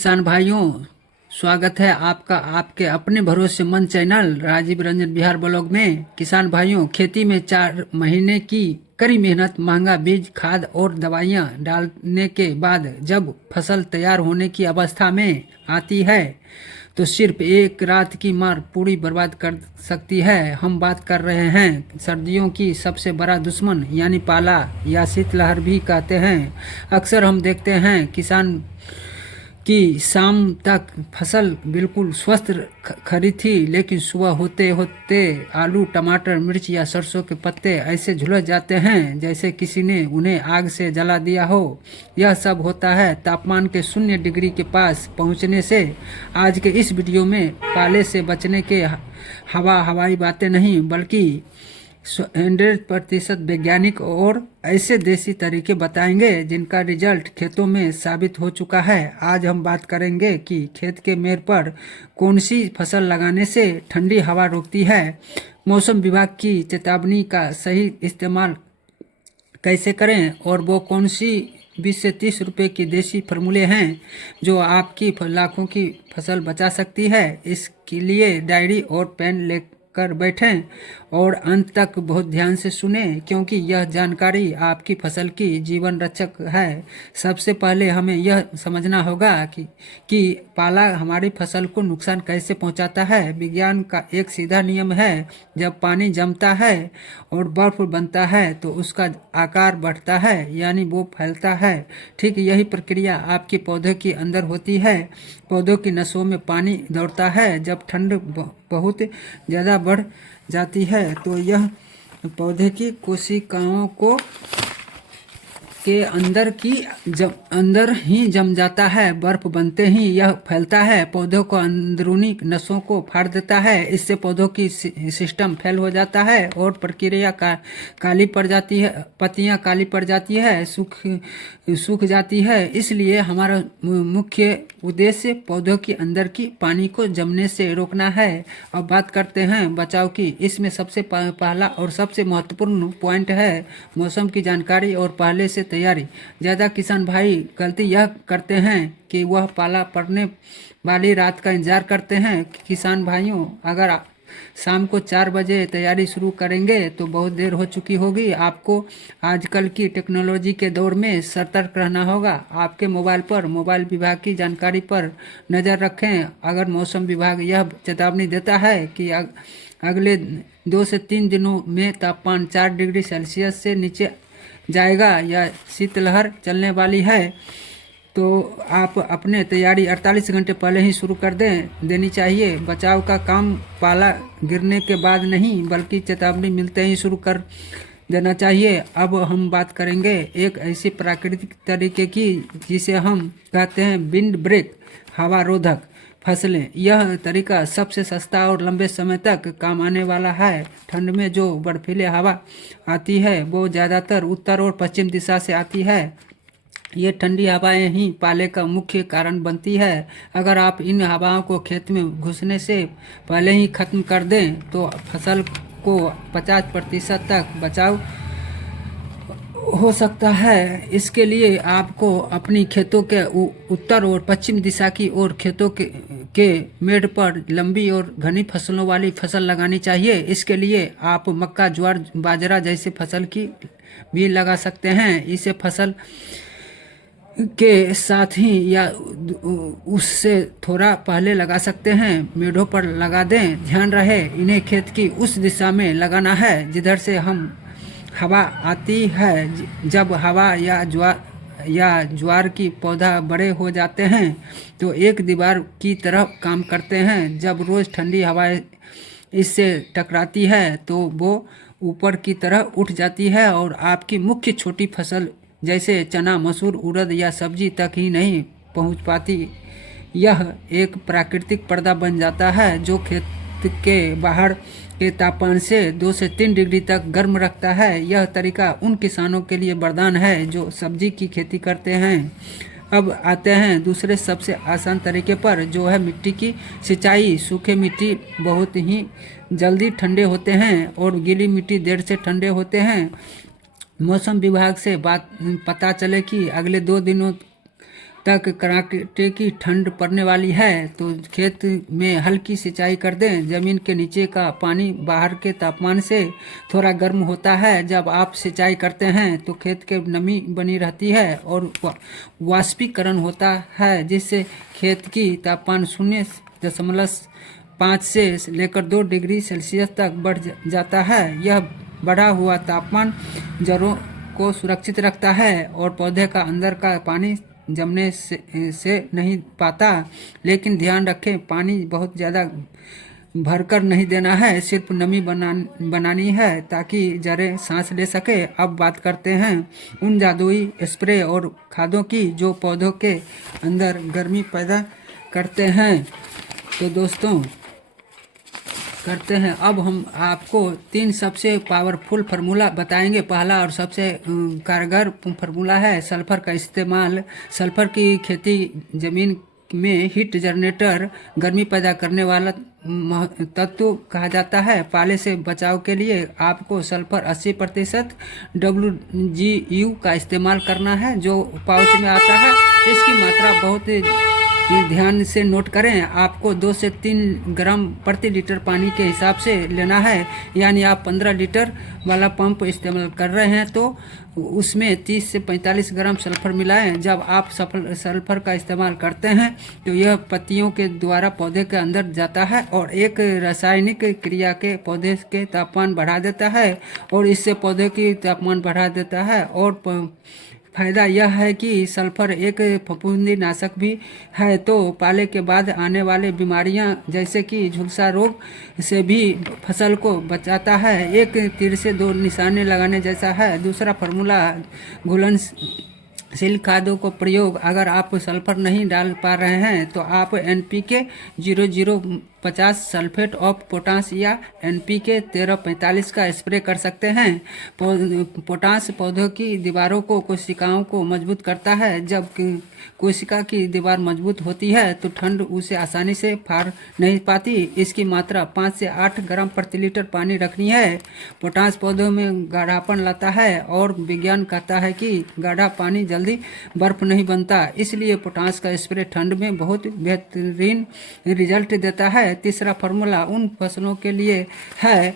किसान भाइयों, स्वागत है आपका आपके अपने भरोसेमंद चैनल राजीव रंजन बिहार ब्लॉग में। किसान भाइयों, खेती में 4 महीने की कड़ी मेहनत, महंगा बीज, खाद और दवाइयाँ डालने के बाद जब फसल तैयार होने की अवस्था में आती है तो सिर्फ एक रात की मार पूरी बर्बाद कर सकती है। हम बात कर रहे हैं सर्दियों की सबसे बड़ा दुश्मन यानी पाला या शीतलहर भी कहते हैं। अक्सर हम देखते हैं किसान कि शाम तक फसल बिल्कुल स्वस्थ खड़ी थी, लेकिन सुबह होते होते आलू, टमाटर, मिर्च या सरसों के पत्ते ऐसे झुलस जाते हैं जैसे किसी ने उन्हें आग से जला दिया हो। यह सब होता है तापमान के 0 डिग्री के पास पहुंचने से। आज के इस वीडियो में पाले से बचने के हवाई बातें नहीं, बल्कि 100% वैज्ञानिक और ऐसे देसी तरीके बताएंगे जिनका रिजल्ट खेतों में साबित हो चुका है। आज हम बात करेंगे कि खेत के मेड़ पर कौन सी फसल लगाने से ठंडी हवा रोकती है, मौसम विभाग की चेतावनी का सही इस्तेमाल कैसे करें और वो कौन सी 20 से 30 रुपए की देसी फार्मूले हैं जो आपकी लाखों की फसल बचा सकती है। इसके लिए डायरी और पेन लेकर बैठें और अंत तक बहुत ध्यान से सुने, क्योंकि यह जानकारी आपकी फसल की जीवन रक्षक है। सबसे पहले हमें यह समझना होगा कि पाला हमारी फसल को नुकसान कैसे पहुंचाता है। विज्ञान का एक सीधा नियम है, जब पानी जमता है और बर्फ बनता है तो उसका आकार बढ़ता है, यानी वो फैलता है। ठीक यही प्रक्रिया आपके पौधे के अंदर होती है। पौधों की नसों में पानी दौड़ता है। जब ठंड बहुत ज़्यादा बढ़ जाती है तो यह पौधे की कोशिकाओं को के अंदर ही जम जाता है। बर्फ बनते ही यह फैलता है, पौधों को अंदरूनी नसों को फाड़ देता है। इससे पौधों की सिस्टम फेल हो जाता है और प्रक्रिया काली पड़ जाती है, पत्तियां काली पड़ जाती है, सूख जाती है। इसलिए हमारा मुख्य उद्देश्य पौधों के अंदर की पानी को जमने से रोकना है। अब बात करते हैं बचाव की। इसमें सबसे पहला और सबसे महत्वपूर्ण पॉइंट है मौसम की जानकारी और पहले से तैयारी। ज़्यादा किसान भाई गलती यह करते हैं कि वह पाला पड़ने वाली रात का इंतजार करते हैं। किसान भाइयों, अगर शाम को 4 बजे तैयारी शुरू करेंगे तो बहुत देर हो चुकी होगी। आपको आजकल की टेक्नोलॉजी के दौर में सतर्क रहना होगा। आपके मोबाइल विभाग की जानकारी पर नज़र रखें। अगर मौसम विभाग यह चेतावनी देता है कि अगले 2 से 3 दिनों में तापमान 4 डिग्री सेल्सियस से नीचे जाएगा या शीतलहर चलने वाली है, तो आप अपने तैयारी 48 घंटे पहले ही शुरू कर देनी चाहिए। बचाव का काम पाला गिरने के बाद नहीं, बल्कि चेतावनी मिलते ही शुरू कर देना चाहिए। अब हम बात करेंगे एक ऐसी प्राकृतिक तरीके की जिसे हम कहते हैं विंड ब्रेक, हवा रोधक फसलें। यह तरीका सबसे सस्ता और लंबे समय तक काम आने वाला है। ठंड में जो बर्फीली हवा आती है वो ज़्यादातर उत्तर और पश्चिम दिशा से आती है। ये ठंडी हवाएं ही पाले का मुख्य कारण बनती है। अगर आप इन हवाओं को खेत में घुसने से पहले ही खत्म कर दें तो फसल को 50% तक बचाव हो सकता है। इसके लिए आपको अपनी खेतों के उत्तर और पश्चिम दिशा की ओर खेतों के मेड़ पर लंबी और घनी फसलों वाली फसल लगानी चाहिए। इसके लिए आप मक्का, ज्वार, बाजरा जैसे फसल की भी लगा सकते हैं। इसे फसल के साथ ही या उससे थोड़ा पहले लगा सकते हैं। मेढ़ों पर लगा दें। ध्यान रहे इन्हें खेत की उस दिशा में लगाना है जिधर से हवा आती है। जब हवा या ज्वार की पौधा बड़े हो जाते हैं तो एक दीवार की तरह काम करते हैं। जब रोज़ ठंडी हवाएं इससे टकराती है तो वो ऊपर की तरह उठ जाती है और आपकी मुख्य छोटी फसल जैसे चना, मसूर, उड़द या सब्जी तक ही नहीं पहुंच पाती। यह एक प्राकृतिक पर्दा बन जाता है जो खेत के बाहर के तापमान से 2 से 3 डिग्री तक गर्म रखता है। यह तरीका उन किसानों के लिए वरदान है जो सब्जी की खेती करते हैं। अब आते हैं दूसरे सबसे आसान तरीके पर, जो है मिट्टी की सिंचाई। सूखे मिट्टी बहुत ही जल्दी ठंडे होते हैं और गीली मिट्टी देर से ठंडे होते हैं। मौसम विभाग से पता चले कि अगले 2 दिनों तक कड़ाके की ठंड पड़ने वाली है तो खेत में हल्की सिंचाई कर दें। ज़मीन के नीचे का पानी बाहर के तापमान से थोड़ा गर्म होता है। जब आप सिंचाई करते हैं तो खेत के नमी बनी रहती है और वाष्पीकरण होता है, जिससे खेत की तापमान 0.5 से लेकर 2 डिग्री सेल्सियस तक बढ़ जाता है। यह बढ़ा हुआ तापमान जड़ों को सुरक्षित रखता है और पौधे का अंदर का पानी जमने से नहीं पाता। लेकिन ध्यान रखें, पानी बहुत ज़्यादा भरकर नहीं देना है, सिर्फ नमी बनानी है ताकि जड़ें सांस ले सके। अब बात करते हैं उन जादुई स्प्रे और खादों की जो पौधों के अंदर गर्मी पैदा करते हैं। तो दोस्तों करते हैं, अब हम आपको 3 सबसे पावरफुल फार्मूला बताएंगे। पहला और सबसे कारगर फार्मूला है सल्फर का इस्तेमाल। सल्फर की खेती जमीन में हीट जनरेटर, गर्मी पैदा करने वाला तत्व कहा जाता है। पाले से बचाव के लिए आपको सल्फर 80% WgU का इस्तेमाल करना है, जो पाउच में आता है। इसकी मात्रा बहुत ध्यान से नोट करें। आपको 2 से 3 ग्राम प्रति लीटर पानी के हिसाब से लेना है। यानी आप 15 लीटर वाला पंप इस्तेमाल कर रहे हैं तो उसमें 30 से 45 ग्राम सल्फर मिलाएं। जब आप सल्फर का इस्तेमाल करते हैं तो यह पत्तियों के द्वारा पौधे के अंदर जाता है और एक रासायनिक क्रिया के पौधे के तापमान बढ़ा देता है और इससे पौधे की तापमान बढ़ा देता है। और फायदा यह है कि सल्फर एक फफूंदी नाशक भी है, तो पाले के बाद आने वाले बीमारियां जैसे कि झुलसा रोग से भी फसल को बचाता है। एक तीर से 2 निशाने लगाने जैसा है। दूसरा फार्मूला घुलनशील खादों को प्रयोग। अगर आप सल्फर नहीं डाल पा रहे हैं तो आप NPK 0050 सल्फेट ऑफ पोटास या NPK 1345 का स्प्रे कर सकते हैं। पोटास पौधों की दीवारों को, कोशिकाओं को मजबूत करता है। जब कोशिका की दीवार मजबूत होती है तो ठंड उसे आसानी से फाड़ नहीं पाती। इसकी मात्रा 5 से 8 ग्राम प्रति लीटर पानी रखनी है। पोटास पौधों में गाढ़ापन लाता है और विज्ञान कहता है कि गाढ़ा पानी जल्दी बर्फ नहीं बनता, इसलिए पोटास का स्प्रे ठंड में बहुत बेहतरीन रिजल्ट देता है। तीसरा फार्मूला उन फसलों के लिए है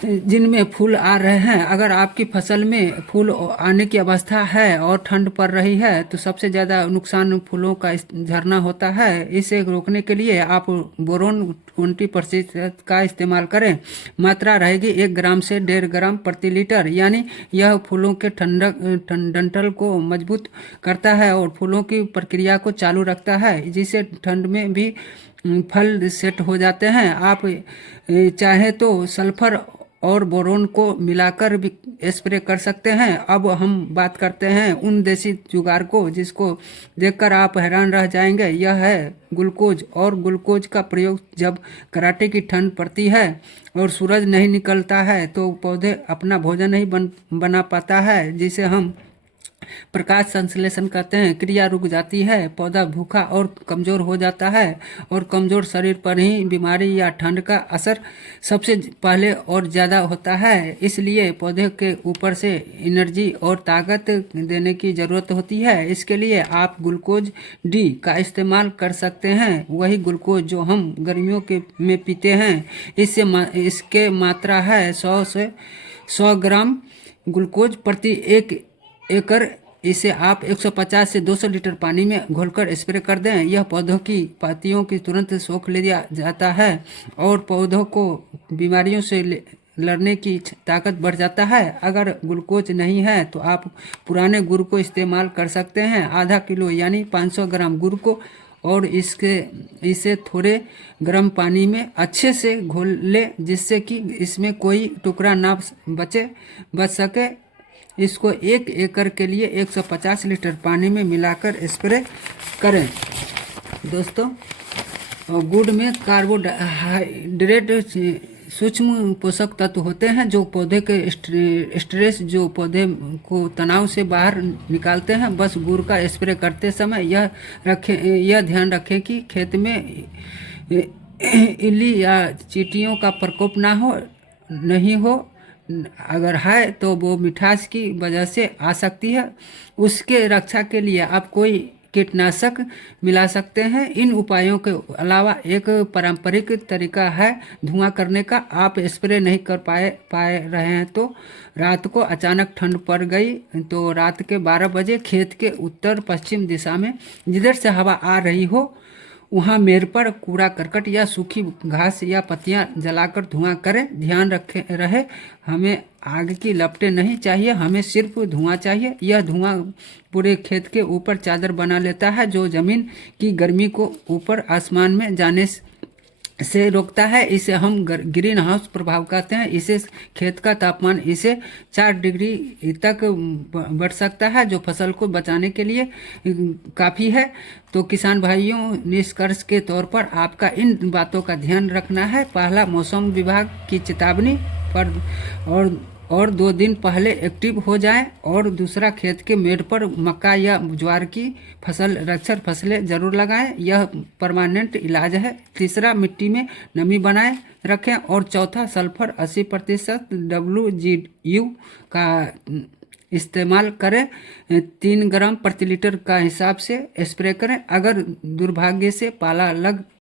जिनमें फूल आ रहे हैं। अगर आपकी फसल में फूल आने की अवस्था है और ठंड पड़ रही है तो सबसे ज़्यादा नुकसान फूलों का झरना होता है। इसे रोकने के लिए आप बोरोन 20% का इस्तेमाल करें। मात्रा रहेगी 1 ग्राम से 1.5 ग्राम प्रति लीटर। यानी यह फूलों के डंठल को मजबूत करता है और फूलों की प्रक्रिया को चालू रखता है, जिससे ठंड में भी फल सेट हो जाते हैं। आप चाहे तो सल्फर और बोरोन को मिलाकर भी स्प्रे कर सकते हैं। अब हम बात करते हैं उन देसी जुगाड़ को जिसको देखकर आप हैरान रह जाएंगे। यह है ग्लूकोज। और ग्लूकोज का प्रयोग जब कराटे की ठंड पड़ती है और सूरज नहीं निकलता है तो पौधे अपना भोजन नहीं बना पाता है, जिसे हम प्रकाश संश्लेषण कहते हैं। क्रिया रुक जाती है, पौधा भूखा और कमज़ोर हो जाता है और कमज़ोर शरीर पर ही बीमारी या ठंड का असर सबसे पहले और ज़्यादा होता है। इसलिए पौधे के ऊपर से एनर्जी और ताकत देने की ज़रूरत होती है। इसके लिए आप ग्लूकोज डी का इस्तेमाल कर सकते हैं, वही ग्लूकोज जो हम गर्मियों में पीते हैं। इसके मात्रा है 100 ग्राम ग्लूकोज प्रति 1 एकड़। इसे आप 150 से 200 लीटर पानी में घोलकर स्प्रे कर दें। यह पौधों की पत्तियों की तुरंत सोख लिया जाता है और पौधों को बीमारियों से लड़ने की ताकत बढ़ जाता है। अगर ग्लूकोज नहीं है तो आप पुराने गुड़ को इस्तेमाल कर सकते हैं। आधा किलो यानी 500 ग्राम गुड़ को और इसे थोड़े गर्म पानी में अच्छे से घोल ले, जिससे कि इसमें कोई टुकड़ा ना बच सके। इसको 1 एकड़ के लिए 150 लीटर पानी में मिलाकर स्प्रे करें। दोस्तों, गुड़ में कार्बोहाइड्रेट सूक्ष्म पोषक तत्व होते हैं जो पौधे के स्ट्रेस, जो पौधे को तनाव से बाहर निकालते हैं। बस गुड़ का स्प्रे करते समय यह ध्यान रखें कि खेत में इल्ली या चींटियों का प्रकोप नहीं हो। अगर है तो वो मिठास की वजह से आ सकती है। उसके रक्षा के लिए आप कोई कीटनाशक मिला सकते हैं। इन उपायों के अलावा एक पारंपरिक तरीका है धुआं करने का। आप स्प्रे नहीं कर पाए रहे हैं तो रात को अचानक ठंड पड़ गई तो रात के 12 बजे खेत के उत्तर पश्चिम दिशा में जिधर से हवा आ रही हो वहाँ मेड़ पर कूड़ा करकट या सूखी घास या पत्तियां जलाकर धुआं करें। ध्यान रहे हमें आग की लपटें नहीं चाहिए, हमें सिर्फ धुआं चाहिए। यह धुआं पूरे खेत के ऊपर चादर बना लेता है जो जमीन की गर्मी को ऊपर आसमान में जाने से रोकता है। इसे हम ग्रीन हाउस प्रभाव कहते हैं। इसे खेत का तापमान इसे 4 डिग्री तक बढ़ सकता है जो फसल को बचाने के लिए काफ़ी है। तो किसान भाइयों, निष्कर्ष के तौर पर आपका इन बातों का ध्यान रखना है। पहला, मौसम विभाग की चेतावनी पर और 2 दिन पहले एक्टिव हो जाएं। और दूसरा, खेत के मेड़ पर मक्का या ज्वार की रक्षक फसलें जरूर लगाएं, यह परमानेंट इलाज है। तीसरा, मिट्टी में नमी बनाए रखें। और चौथा, सल्फर 80% WGU का इस्तेमाल करें। 3 ग्राम प्रति लीटर का हिसाब से स्प्रे करें। अगर दुर्भाग्य से पाला लग